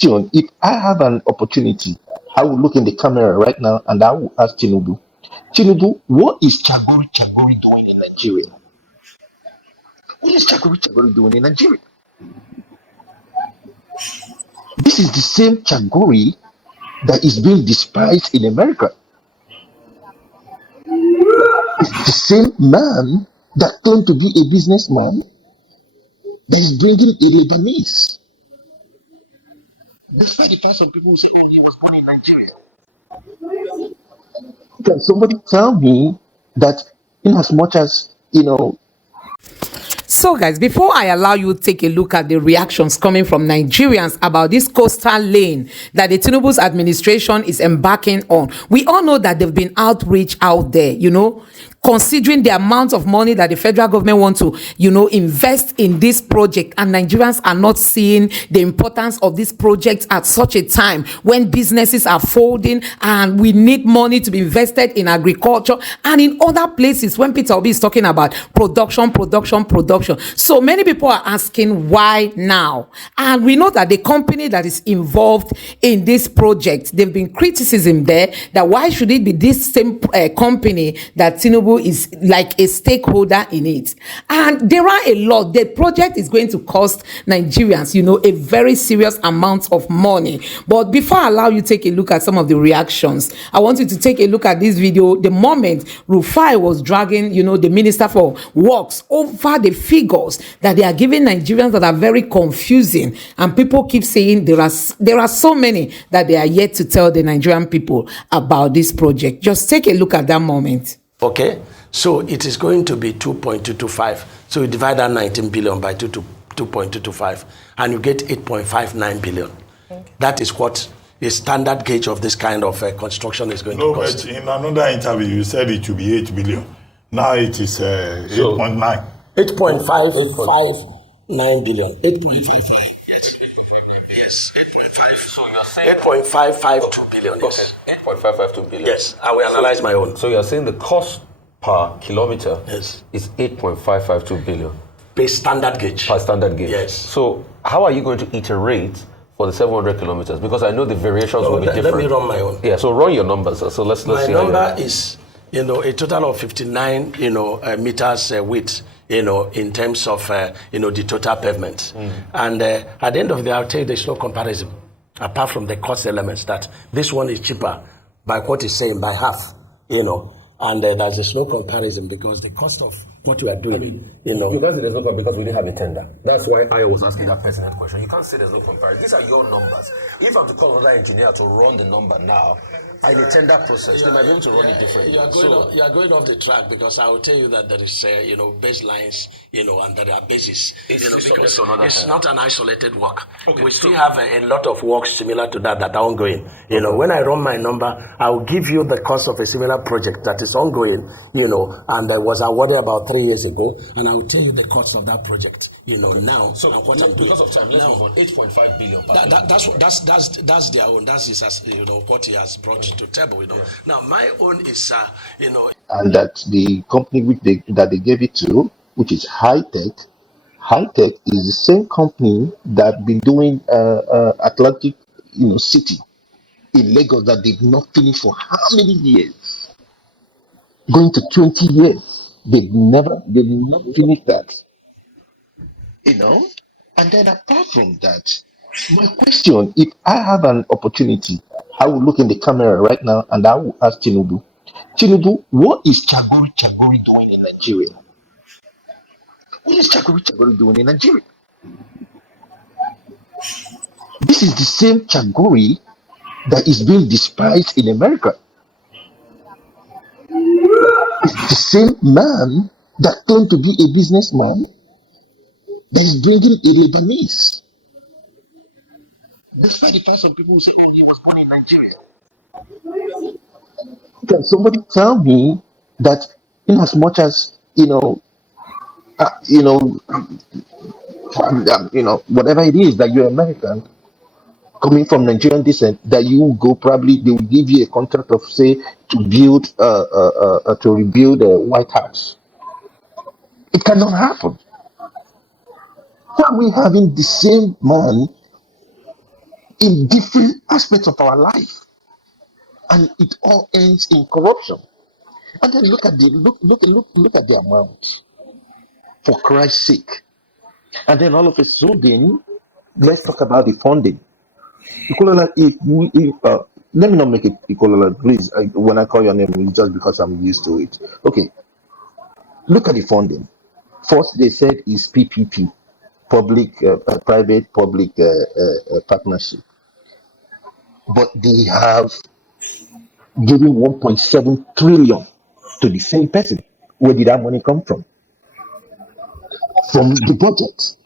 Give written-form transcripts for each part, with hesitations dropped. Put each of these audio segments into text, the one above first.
question, if I have an opportunity, I will look in the camera right now and I will ask Tinubu, what is Chagoury doing in Nigeria? What is Chagoury doing in Nigeria? This is the same Chagoury that is being despised in America. It's the same man that claimed to be a businessman that is bringing a Lebanese. Despite the fact some people will say, oh, he was born in Nigeria. Can somebody tell me that in as much as, So guys, before I allow you to take a look at the reactions coming from Nigerians about this coastal lane that the Tinubu's administration is embarking on, we all know that there've been outreach out there, considering the amount of money that the federal government wants to, invest in this project, and Nigerians are not seeing the importance of this project at such a time when businesses are folding and we need money to be invested in agriculture and in other places when Peter Obi is talking about production. So many people are asking why now, and we know that the company that is involved in this project, there've been criticism there that why should it be this same company that Tinubu is like a stakeholder in it. And there are a lot. The project is going to cost Nigerians, a very serious amount of money. But before I allow you to take a look at some of the reactions, I want you to take a look at this video. The moment RUFAI was dragging, the Minister for Works over the figures that they are giving Nigerians that are very confusing, and people keep saying there are so many that they are yet to tell the Nigerian people about this project. Just take a look at that moment. Okay, so it is going to be 2.225. So you divide that 19 billion by 2.225, and you get 8.59 billion. Okay. That is what the standard gauge of this kind of construction is going to cost. But in another interview, you said it will be 8 billion. Now it is 8.9. 8.559 billion. 8.55. Yes, 8.5. 8.552 billion. Yes. 8.552 billion. Yes, I will analyze my own. So you're saying the cost per kilometer is 8.552 billion. Per standard gauge. Per standard gauge. Yes. So how are you going to iterate for the 700 kilometers? Because I know the variations will be different. Let me run my own. Yeah, so run your numbers. So let's see. My number is, a total of 59, meters width, in terms of, the total pavement. And at the end of the day, I'll tell you there's no comparison, apart from the cost elements, that this one is cheaper by what is saying, by half, and there's no comparison because the cost of what you are doing, You can't say there's no comparison because we didn't have a tender. That's why I was asking that pertinent question. You can't say there's no comparison. These are your numbers. If I'm to call another engineer to run the number now, in the tender process, they might be able to run it differently. You are going off the track because I will tell you that there is, baselines, and there are bases. It's not an isolated work. Okay, we still have a lot of works similar to that are ongoing. When I run my number, I will give you the cost of a similar project that is ongoing, and was awarded about 3 years ago, and I will tell you the cost of that project, now. So and what I'm doing. Because of time, let's move on. 8.5 billion. That's their own. That's his, what he has brought to table. Yeah. Now my own is, and that the company that they gave it to, which is High Tech is the same company that been doing Atlantic, City in Lagos that they've not finished for how many years? Going to 20 years. They've not finished that. And then apart from that, my question, if I have an opportunity, I will look in the camera right now and I will ask Tinubu, what is Chagoury doing in Nigeria? What is Chagoury doing in Nigeria? This is the same Chagoury that is being despised in America. It's the same man that claimed to be a businessman that is bringing a Lebanese. Despite the fact some people will say, oh, he was born in Nigeria. Can somebody tell me that in as much as, whatever it is that you're American, coming from Nigerian descent, that you go probably, they will give you a contract of, say, to rebuild a White House. It cannot happen. Why are we having the same man in different aspects of our life, and it all ends in corruption. And then look at the amount, for Christ's sake. And then all of a sudden, let's talk about the funding. Ikola, let me not make it Ikola, please. When I call your name, it's just because I'm used to it. Okay, look at the funding. First, they said is PPP, private public partnership, but they have given 1.7 trillion to the same person. Where did that money come from? From the budget.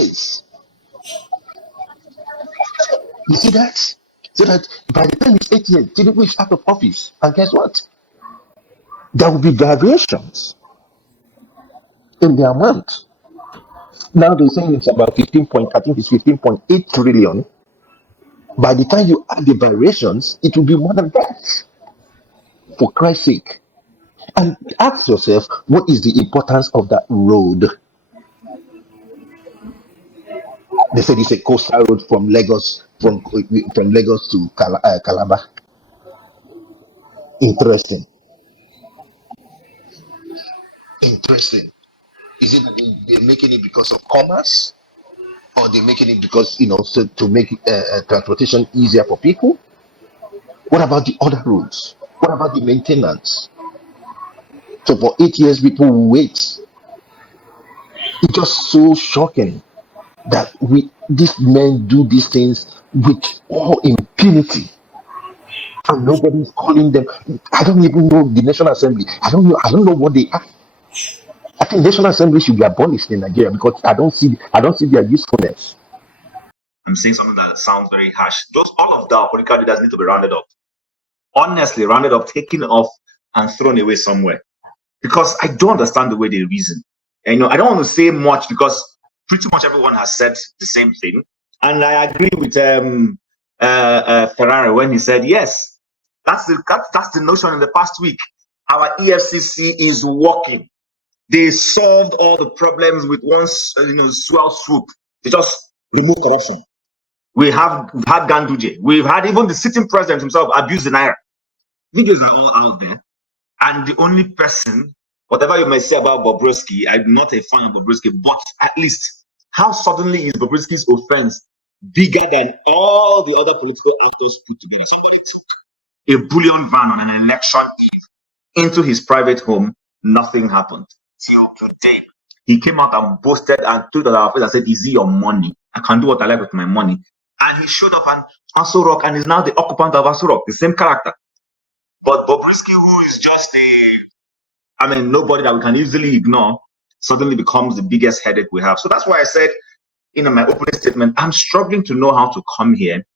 Yes. You see that? So that by the time it's 8 years, Tinubu is out of office. And guess what? There will be variations in the amount. Now they're saying it's about 15.8 trillion. By the time you add the variations, it will be more than that. For Christ's sake. And ask yourself, what is the importance of that road? They said it's a coastal road from Lagos, from Lagos to Calabar. Interesting. Interesting. Is it that they're making it because of commerce, or they're making it because so to make transportation easier for people? What about the other roads? What about the maintenance? So for 8 years, people will wait. It's just so shocking that these men do these things with all impunity, and nobody's calling them. I don't even know the National Assembly. I don't know what they are. I think National Assembly should be abolished in Nigeria, because I don't see their usefulness. I'm saying something that sounds very harsh. All of the political leaders need to be rounded up. Honestly, rounded up, taken off, and thrown away somewhere. Because I don't understand the way they reason. And I don't want to say much, because pretty much everyone has said the same thing. And I agree with Ferrari when he said, yes, that's the notion in the past week. Our EFCC is working. They solved all the problems with one swell swoop. They just removed corruption. We've had Ganduje. We've had even the sitting president himself abuse the naira. Videos are all out there. And the only person, whatever you may say about Bobrisky, I'm not a fan of Bobrisky, but at least how suddenly is Bobrisky's offense bigger than all the other political actors put together? A bullion van on an election eve into his private home, nothing happened. Till today, he came out and boasted and told our face and said, "Is it your money? I can do what I like with my money." And he showed up on Aso Rock and is now the occupant of Aso Rock, the same character. But Bobrisky, who is just nobody that we can easily ignore, suddenly becomes the biggest headache we have. So that's why I said in my opening statement, I'm struggling to know how to come here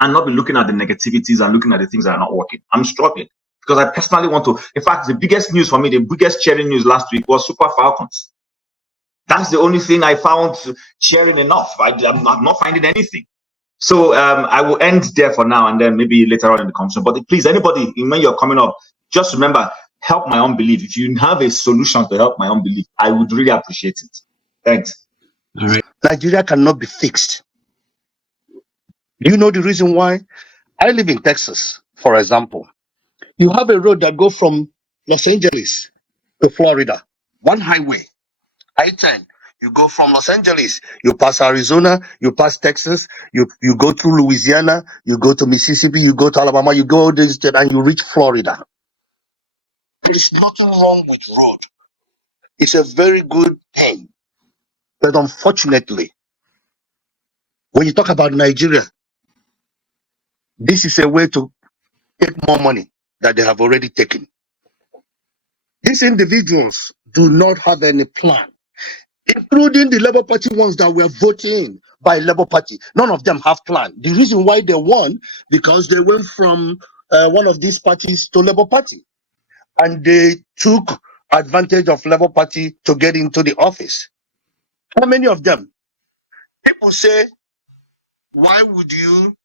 and not be looking at the negativities and looking at the things that are not working. I'm struggling because I personally want to. In fact, the biggest news for me, the biggest cheering news last week was Super Falcons. That's the only thing I found cheering enough. I'm not finding anything. So I will end there for now, and then maybe later on in the conversation. But please, anybody, when you're coming up, just remember, help my unbelief. If you have a solution to help my unbelief, I would really appreciate it. Thanks. Nigeria cannot be fixed. Do you know the reason why? I live in Texas, for example. You have a road that goes from Los Angeles to Florida, one highway, I-10. You go from Los Angeles, you pass Arizona, you pass Texas, you go through Louisiana, you go to Mississippi, you go to Alabama, you go this state, and you reach Florida. There is nothing wrong with road. It's a very good thing. But unfortunately, when you talk about Nigeria, this is a way to take more money that they have already taken. These individuals do not have any plan, including the Labour Party ones that were voting by Labour Party. None of them have plan. The reason why they won, because they went from one of these parties to Labour Party, and they took advantage of Labour Party to get into the office. How many of them? People say, why would you?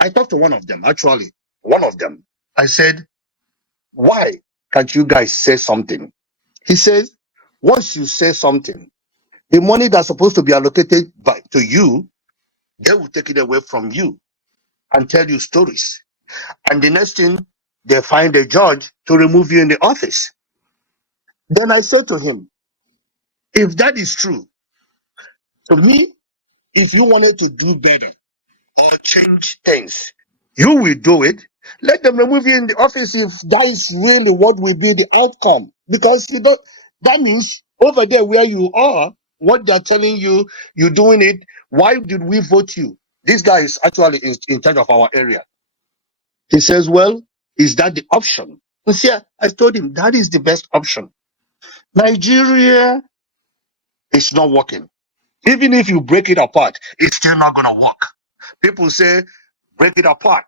I talked to one of them, actually. One of them. I said, why can't you guys say something? He says, once you say something, The money that's supposed to be allocated to you, they will take it away from you and tell you stories. And the next thing, they find a judge to remove you in the office. Then I said to him, if that is true, to me, if you wanted to do better or change things, you will do it. Let them remove you in the office if that is really what will be the outcome. Because you don't, that means over there where you are, what they're telling you, you're doing it. Why did we vote you? This guy is actually in charge of our area. He says, well, is that the option? I said, I told him that is the best option. Nigeria is not working. Even if you break it apart, it's still not going to work. People say, break it apart.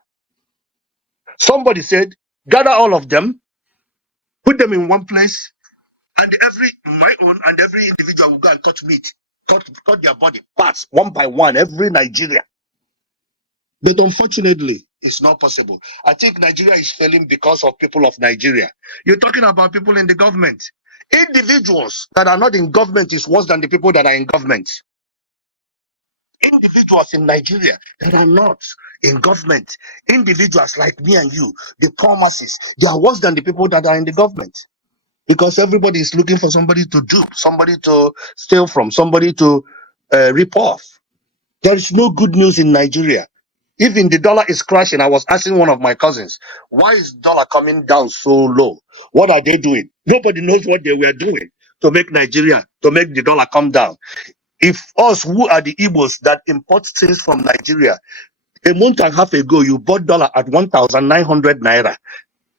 Somebody said, gather all of them, put them in one place, and my own and every individual will go and cut meat, cut their body parts one by one, every Nigeria. But unfortunately, it's not possible. I think Nigeria is failing because of people of Nigeria. You're talking about people in the government. Individuals that are not in government is worse than the people that are in government. Individuals in Nigeria that are not in government, individuals like me and you, the poor masses, they are worse than the people that are in the government. Because everybody is looking for somebody to dupe, somebody to steal from, somebody to rip off. There is no good news in Nigeria. Even the dollar is crashing. I was asking one of my cousins, why is dollar coming down so low? What are they doing? Nobody knows what they were doing to make the dollar come down. If us, who are the Igbos that import things from Nigeria, a month and a half ago, you bought dollar at 1,900 naira.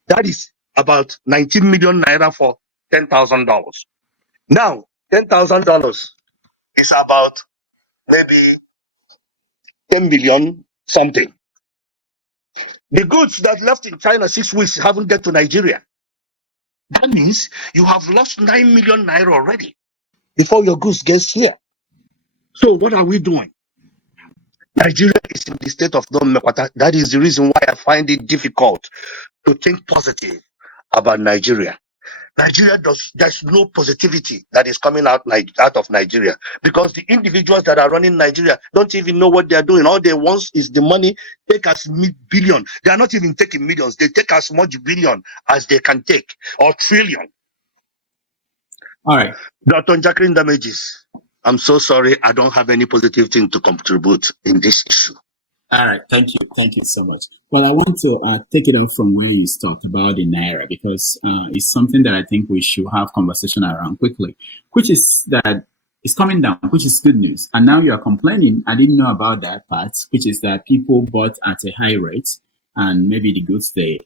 That is about 19 million naira for $10,000. Now, $10,000 is about maybe 10 million something. The goods that left in China 6 weeks haven't get to Nigeria. That means you have lost 9 million naira already before your goods gets here. So what are we doing? Nigeria is in the state of non-mekwata. That is the reason why I find it difficult to think positive about Nigeria. There's no positivity that is coming out of Nigeria, because the individuals that are running Nigeria don't even know what they're doing. All they want is the money, take as billion. They are not even taking millions. They take as much billion as they can take, or trillion. All right. Dr. Jacqueline Damages, I'm so sorry. I don't have any positive thing to contribute in this issue. All right, thank you so much. Well, I want to take it up from where you talked about the naira, because it's something that I think we should have conversation around quickly, which is that it's coming down, which is good news. And now you are complaining. I didn't know about that part, which is that people bought at a high rate, and maybe the goods they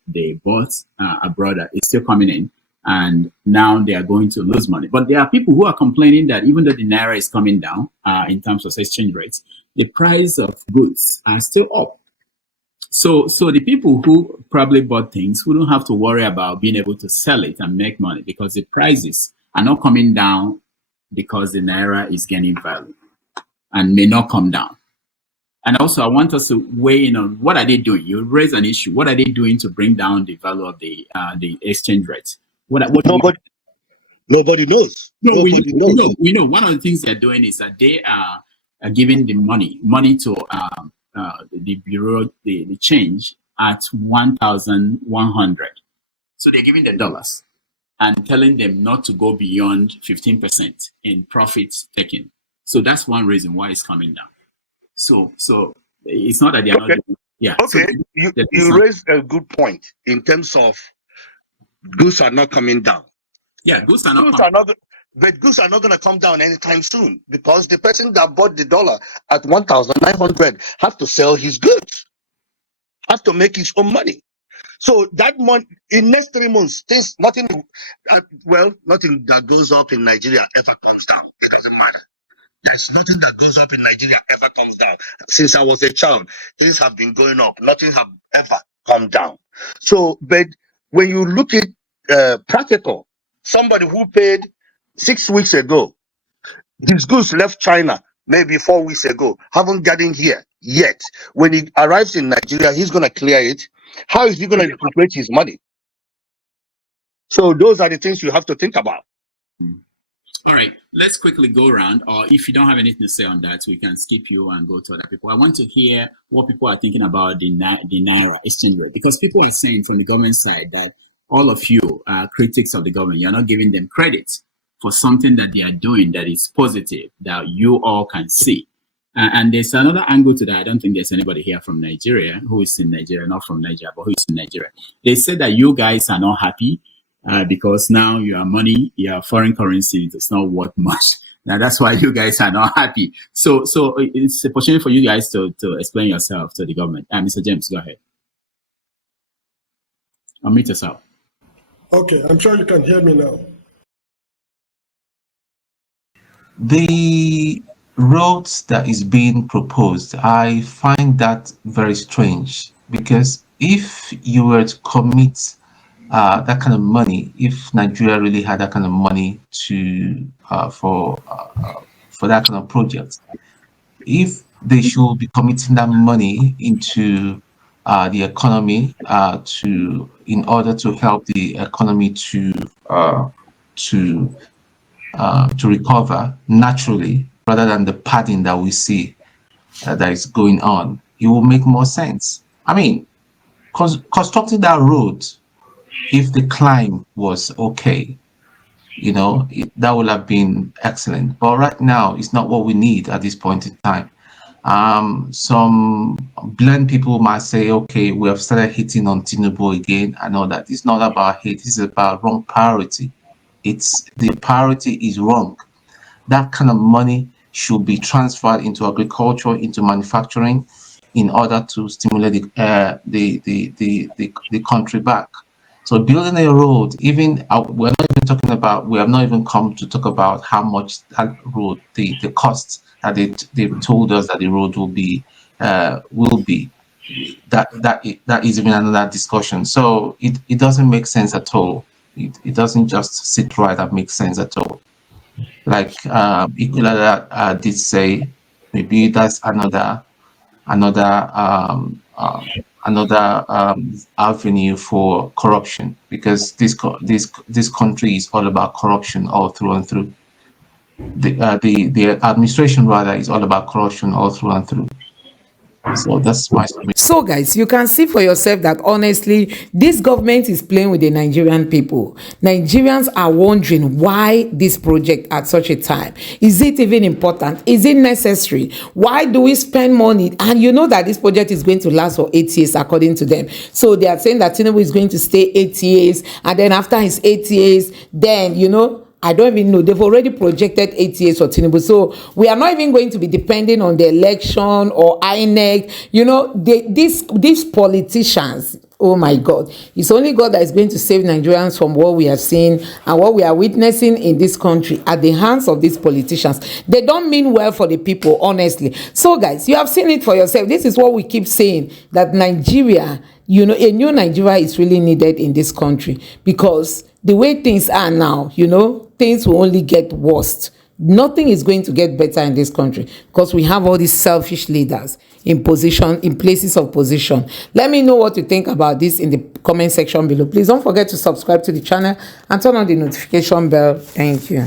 bought abroad is still coming in, and now they are going to lose money. But there are people who are complaining that even though the naira is coming down in terms of exchange rates, the price of goods are still up. So the people who probably bought things who don't have to worry about being able to sell it and make money, because the prices are not coming down because the naira is gaining value and may not come down. And also, I want us to weigh in on what are they doing. You raise an issue. What are they doing to bring down the value of the exchange rate? Nobody knows. No, we know. One of the things they're doing is that they are giving the money to the bureau, the change at 1,100. So they're giving the dollars and telling them not to go beyond 15% in profit taking. So that's one reason why it's coming down. So it's not that they're not doing, yeah. Okay, so you raised a good point in terms of goods are not coming down. Yeah, goods are not going to come down anytime soon, because the person that bought the dollar at 1,900 has to sell his goods, has to make his own money. So that month, in next 3 months, nothing that goes up in Nigeria ever comes down. It doesn't matter. There's nothing that goes up in Nigeria ever comes down. Since I was a child, things have been going up. Nothing have ever come down. So, but when you look at practical, somebody who paid 6 weeks ago, his goods left China maybe 4 weeks ago, haven't gotten here yet. When he arrives in Nigeria, he's going to clear it. How is he going to recuperate his money? So those are the things you have to think about. All right, let's quickly go around, or if you don't have anything to say on that, we can skip you and go to other people. I want to hear what people are thinking about the Naira exchange rate, because people are saying from the government side that all of you are critics of the government. You're not giving them credit for something that they are doing that is positive, that you all can see. And there's another angle to that. I don't think there's anybody here from Nigeria who is in Nigeria, not from Nigeria, but who is in Nigeria. They said that you guys are not happy because now your money, your foreign currency is not worth much. Now that's why you guys are not happy. So it's a opportunity for you guys to explain yourself to the government. Mr. James, go ahead. Unmute yourself. Okay, I'm sure you can hear me now. The roads that is being proposed, I find that very strange, because if you were to commit that kind of money, if Nigeria really had that kind of money to for that kind of project, if they should be committing that money into the economy in order to help the economy to recover naturally, rather than the padding that we see that is going on, it will make more sense. I mean, constructing that road, if the climb was okay, that would have been excellent. But right now, it's not what we need at this point in time. Some blind people might say, okay, we have started hitting on TINUBU again. I know that it's not about hate, it's about wrong priority. The priority is wrong. That kind of money should be transferred into agriculture, into manufacturing, in order to stimulate the country back. So building a road, we have not even come to talk about how much that road, the cost that they told us that the road will be. That is even another discussion. So it doesn't make sense at all. It doesn't just sit right and make sense at all. Like Ikulada did say, maybe that's another avenue for corruption, because this country is all about corruption all through and through. The administration rather is all about corruption all through and through. So that's my submission. So guys, you can see for yourself that honestly, this government is playing with the Nigerian people. Nigerians are wondering why this project at such a time. Is it even important? Is it necessary? Why do we spend money? And you know that this project is going to last for 8 years according to them. So they are saying that TINUBU is going to stay 8 years, and then after his 8 years, then I don't even know. They've already projected 8 years for TINUBU. So we are not even going to be depending on the election or INEC. These politicians, oh my God. It's only God that is going to save Nigerians from what we are seeing and what we are witnessing in this country at the hands of these politicians. They don't mean well for the people, honestly. So guys, you have seen it for yourself. This is what we keep saying, that Nigeria, a new Nigeria is really needed in this country, because the way things are now, things will only get worse. Nothing is going to get better in this country, because we have all these selfish leaders in places of position. Let me know what you think about this in the comment section below. Please don't forget to subscribe to the channel and turn on the notification bell. Thank you.